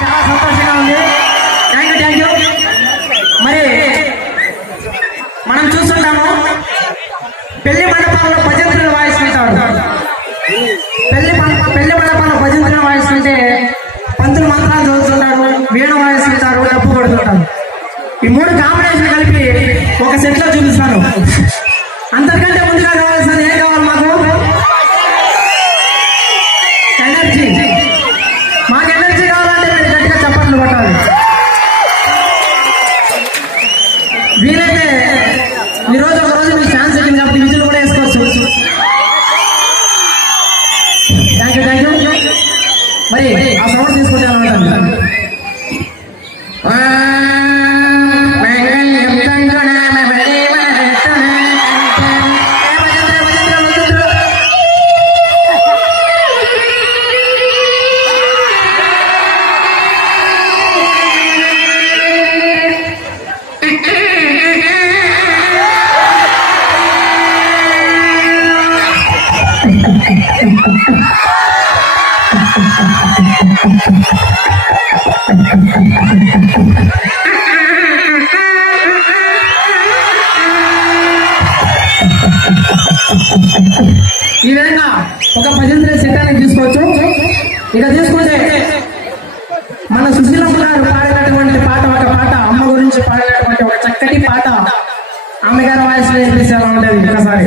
చాలా సంతోషంగా ఉంది. Thank you. మరి మనం చూస్తుంటాము పెళ్లి మండపంలో భజంత్రులు వాయిస్తుంటారు. పెళ్లి మండపంలో భజంత్రులు వాయిస్తుంటే పంతులు మంత్రాలు చదువుతుంటారు, వీణ వాయిస్తుంటారు, డప్పు కొడుతుంటారు. ఈ మూడు కాంబినేషన్ కలిపి ఒక సెట్ లో చూపిస్తాను. అంతకంటే ముందుగా కావాల్సింది ఏం కావాలి మాకు? ఎనర్జీ. మాకు ఎనర్జీ కావాలంటే మీరు గట్టిగా చప్పట్లు కొట్టాలి. వీలైతే ఈరోజు ఒక రోజు మీకు ఛాన్స్ ఇచ్చింది కాబట్టి విజులు కూడా వేసుకోవచ్చు. Thank you. మరి ఆ సౌండ్ తీసుకుంటాను. ఈ విధంగా ఒక భజంత్రి సెట్టాన్ని తీసుకోవచ్చు. ఇక తీసుకుంటే మన సుశీలమ్మ గారు పాడినటువంటి పాట, ఒక పాట అమ్మ గురించి పాడినటువంటి ఒక చక్కటి పాట ఆమె గారి వాయిస్ లో వినిపిస్తే ఎలా ఉంటుంది ఒకసారి.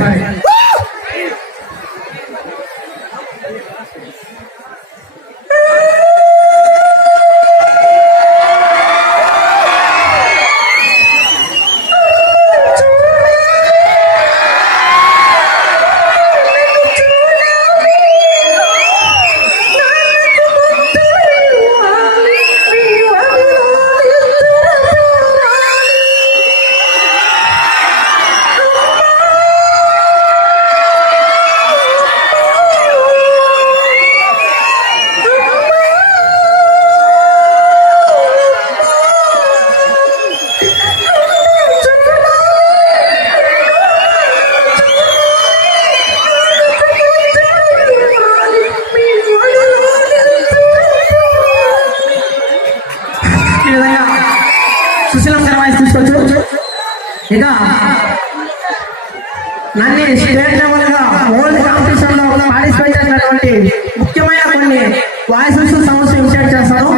సుశీలమ్మ గారి వాయిస్ తీసుకోవచ్చు. ఇక నన్ను స్టేట్ లెవెల్ గా వరల్డ్ కాంపిటీషన్ లో పార్టిసిపేట్ చేసినటువంటి ముఖ్యమైన కొన్ని వాయిసెస్ సౌండ్స్ ఇన్షేట్ చేస్తాను.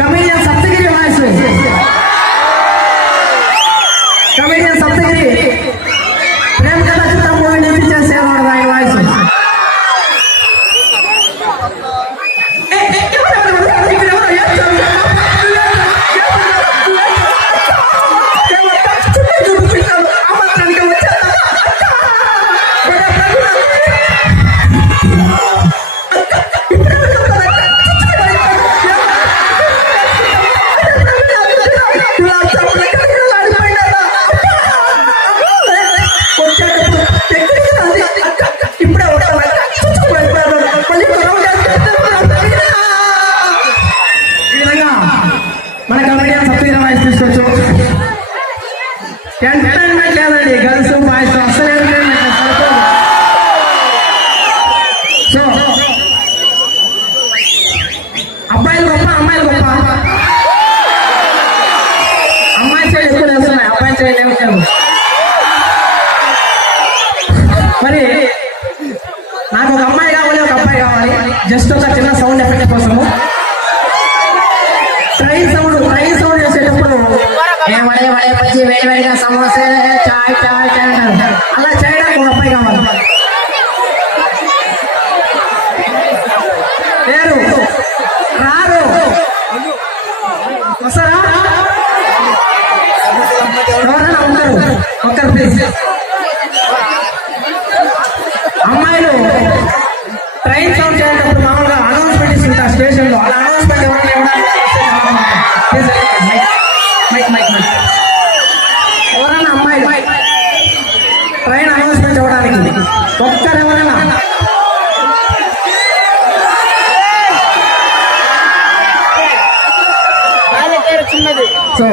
Comedian Saptagiri voice. Comedian Saptagiri Prema Katha Chitram movie నుంచి చేసేవాడు ఆయన వాయిస్. మన కమెడియన్ సప్తగిరి వాయిస్ తీసుకోవచ్చు. ఎంటర్టైన్మెంట్ లేదండి, గర్ల్స్ బాయ్స్ అసలు ఎంటర్టైన్మెంట్ సరిపోదు. సో అబ్బాయిలు గొప్ప, అమ్మాయిలు గొప్ప. అమ్మాయి సైడ్ ఎక్కువ వేస్తున్నాయి, అబ్బాయి సైడ్ ఏమవుతారు. మరి నాకు ఒక అమ్మాయి కావాలి, ఒక అబ్బాయి కావాలి. జస్ట్ ఒక చిన్న సౌండ్ ఎఫెక్ట్ కోసము ట్రైన్ సౌండ్ చేసేటప్పుడు వడే పచ్చి వేడివేడిగా సమోసే చాయ్ చాయ్ చాయ్ అంటారు. అలా చేయడానికి ఒక అబ్బాయి కావాలి. లేరు, రారు, వస్తారా? ఎవరైనా ఉంటారు? ఒక్కరు ప్లీజ్. అమ్మాయిలు ట్రైన్ సౌండ్ చేసేటప్పుడు మామూలుగా అనౌన్స్మెంట్ ఇస్తుంటారు స్టేషన్ లో. అలా అనౌన్స్మెంట్ ఎవరైనా ఎవరైనా అమ్మాయిలు ట్రైన్ అనౌన్స్మెంట్ ఇవ్వడానికి ఒక్కరు ఎవరైనా? సో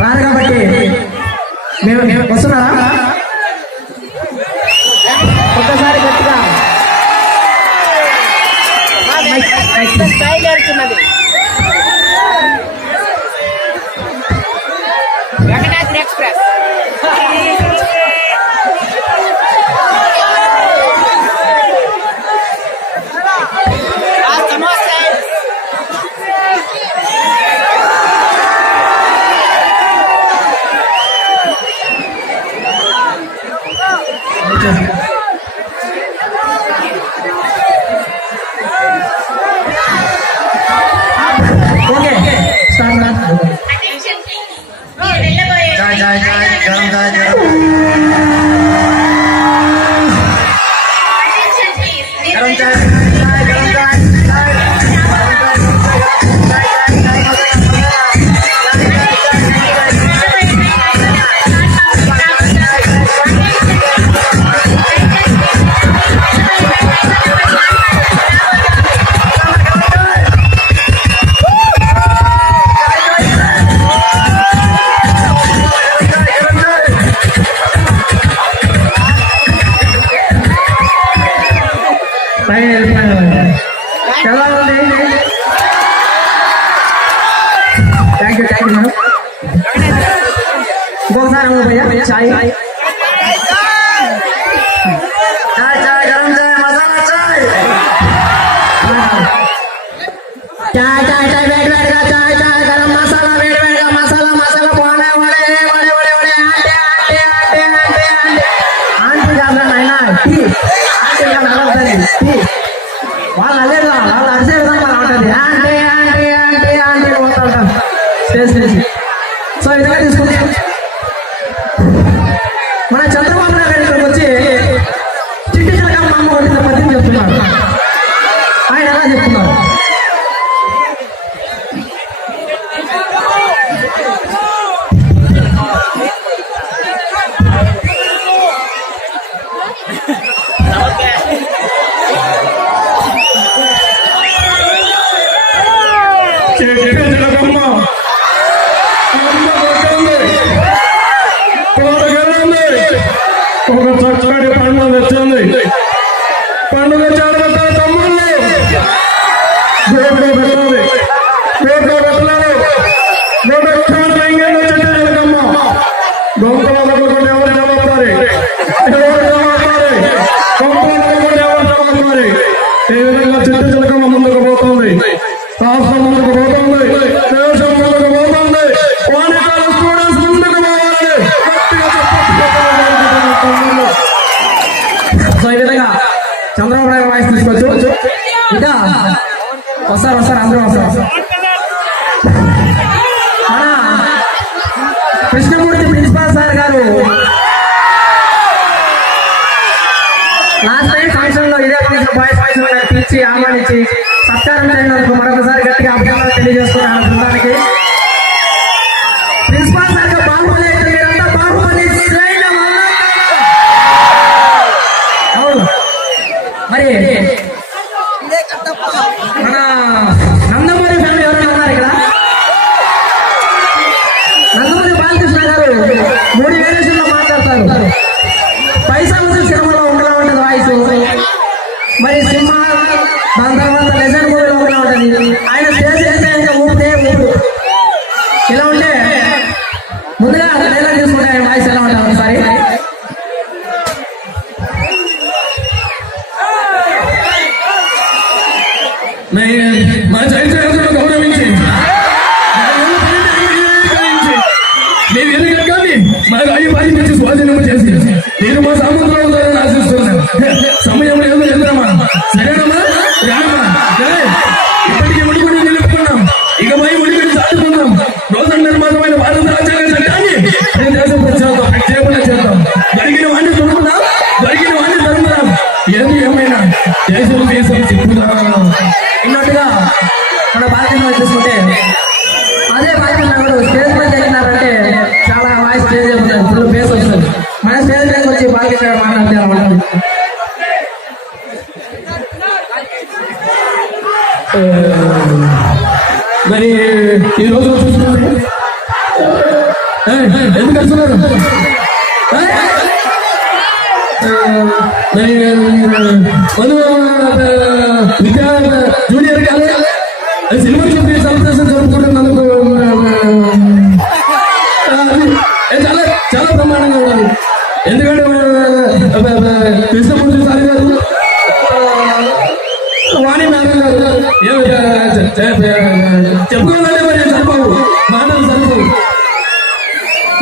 రారు కాబట్టి మేము వస్తున్నారా? ఒక్కసారి గట్టిగా స్థాయి జరుగుతున్నది. ఇంకొకసారి అమ్మ భయ్యా చాయ్ చాయ్ చాయ్ గరం చాయ్ మసాలా చాయ్ చాయ్ చాయ్ చాయ్ వేడి వేడిగా చాయ్ చాయ్ గరం మసాలా వేడి వేడిగా మసాలా మసాలా పోనే vada vada vada vada aunty aunty aunty aunty aunty కాదురా నాయనా టీ ఆంటీ కాదు అలవుతుంది టీ వాళ్ళు అలేదు వాళ్ళు అరిసే విధంగా అలా ఉంటుంది ఆంటీ ఆంటీ ఆంటీ ఆంటీ పోతా ఉంటారు స్టేజ్ చేసి సో ఇదిగా తీసుకుంటే మన చంద్రబాబు నాయుడు ఇక్కడికి వచ్చి చిట్టి చిలకమ్మ అమ్మ కొట్టిన పద్యం చెప్తున్నారు ఆయన ఎలా చెప్తున్నారు ఒక చక్కటి పండుగ వచ్చింది. పండుగ చాలా తమ్ముళ్ళు గోట్లో పెట్టాలి, గోట్లో పెట్టలేదు. గోట చెట్టమ్మ దొంగలు ఎవరు జవాబారి, ఎవరు జవాబారి, ఎవరు జవాబారి. ఈ విధంగా చిట్ట చిలకమ్మ ముందుకు పోతుంది, రాష్ట్రం ముందుకు పోతుంది, దేశం ముందుకు పోతుంది. వాణిజ్యాల స్టూడెంట్స్ ముందుకు పోవాలి. సో ఈ విధంగా చంద్రబాబు నాయుడు వాయిస్ తీసుకోవచ్చు. ఇంకా వస్తారు అందరూ వస్తారు. మన కృష్ణమూర్తి ప్రిన్సిపాల్ సార్ గారు లాస్ట్ టైం ఫంక్షన్ లో ఇదే బాయ్స్ ఫంక్షన్ పిలిచి ఆహ్వానించి సత్కారం చేయడానికి మరొకసారి గట్టిగా అభినందనలు తెలియజేస్తున్నాను బృందానికి. ప్రిన్సిపాల్ సార్ బాహుబలి అయితే మీరంతా బాహుబలి అవును. మరి మన నందమూరి ఫ్యామిలీ ఎవరైనా ఉన్నారు ఇక్కడ? నందమూరి బాలకృష్ణ గారు 3 వేరియేషన్లో మాట్లాడతారు. పైసా వసూలు సినిమాలో ఒకలా ఉంటుంది వాయిస్, మరి సినిమా దాని తర్వాత లెజెండ్ మూవీలో ఒకలా ఉంటుంది. ఆయన స్టేజ్ అయితే ఇంకా ఊపితే ఊపు ఇలా ఉంటే ముందుగా డైలాగ్ తీసుకుంటే ఆయన వాయిస్ ఎలా ఉంటుంది ఒకసారి. మా చైత్రను గౌరవించి మేము ఎదుగు కానీ మా రాజుపాటి నుంచి స్వాధీనం చేసి నేను మా సామంతరావు ద్వారా ఆశిస్తున్నాను. సమయం లేదు చంద్రమా, సరేనమ్మా రామా. ఇప్పటికీ ముడిపడి నిలుపుకున్నాం, ఇక పై ముడిపడి సాటుకుందాం. రోజు నిర్మాణమైన భారత రాజ్యాంగ చట్టాన్ని నేను దేశ ప్రక్షేపణ చేద్దాం. జరిగిన వాడిని తొడుకున్నాం, జరిగిన వాడిని తరుముదాం. ఏది ఏమైనా దేశం చెప్పుదాం ఉన్నట్టుగా మన బాలకృష్ణ చూసుకుంటే అదే బాలకృష్ణ గారు స్టేజ్ మీద ఎక్కినారంటే చాలా వాయిస్ స్టేజ్ ఉంటుంది, ఫుల్ బేస్ వస్తుంది. మన స్టేజ్ మీద వచ్చి బాలకృష్ణ గారు మాట్లాడితే అలా ఉంటుంది. మరి ఈ రోజు చూసుకుంటే ఎందుకు వస్తున్నారు? మరి విద్యా జూనియర్ కాలేజ్ సినిమా చూపి సంతోషం జరుపుకుంటున్నందుకు చాలా చాలా బ్రహ్మాండంగా ఉండాలి. ఎందుకంటే కృష్ణమూర్తి సార్ గారు, వాణి మేడం గారు చెప్పుకోవాలంటే మరి సరిపోవు, మాటలు సరిపోవు.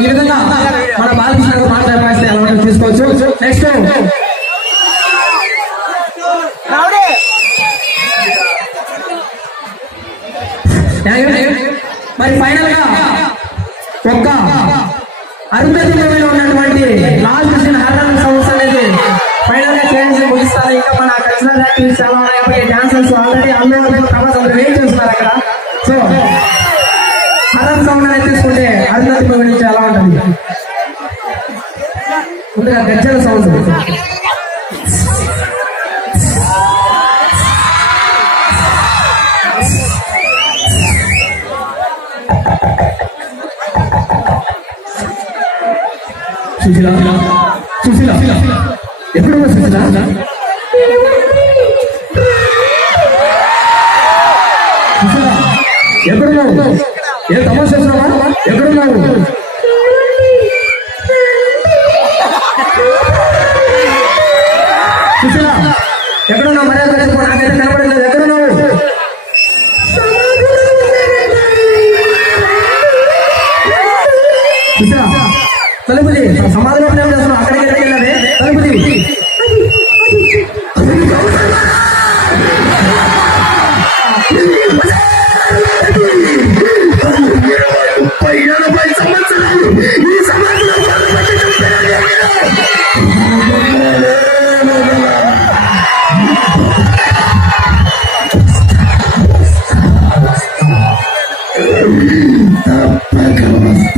ఈ విధంగా మన బాలకృష్ణ గారు మాట్లాడే ఎలా ఉంటుంది తీసుకోవచ్చు. నెక్స్ట్ మరి ఫైనల్ గా ఒక్క అరుంధతి మూవీలో ఉన్నటువంటి లాస్ట్ సీన్ హర్రర్ సౌండ్స్ అనేది ఫైనల్ గా చేంజ్ ముగిస్తారు. ఇంకా మన కల్చరల్ యాక్టివిటీస్ ఎలా ఉన్నాయి, డాన్సర్స్ ఆల్రెడీ అందరూ ప్రభాస్ అందరూ వెయిట్ చేస్తున్నారు అక్కడ. సో హర్రర్ సౌండ్ అనేది తీసుకుంటే అరుంధతి మూవీ నుంచి ఎలా ఉంటుంది? ముందుగా గజ్జల సౌండ్ సుశీల సుశీల ఎక్కడున్నా సుశీల? సుశీల ఎక్కడున్నావు? ఏ తమాషా ఎక్కడున్నావు? తలుపుది సమాధిలో ప్రేమ చేస్తున్నావు అక్కడికి ఎక్కడికి వెళ్ళావే తలుపుది ముప్పై 40 సంవత్సరాలు ఈ సమాధిలో బాధపడి చంపాడే. తప్పక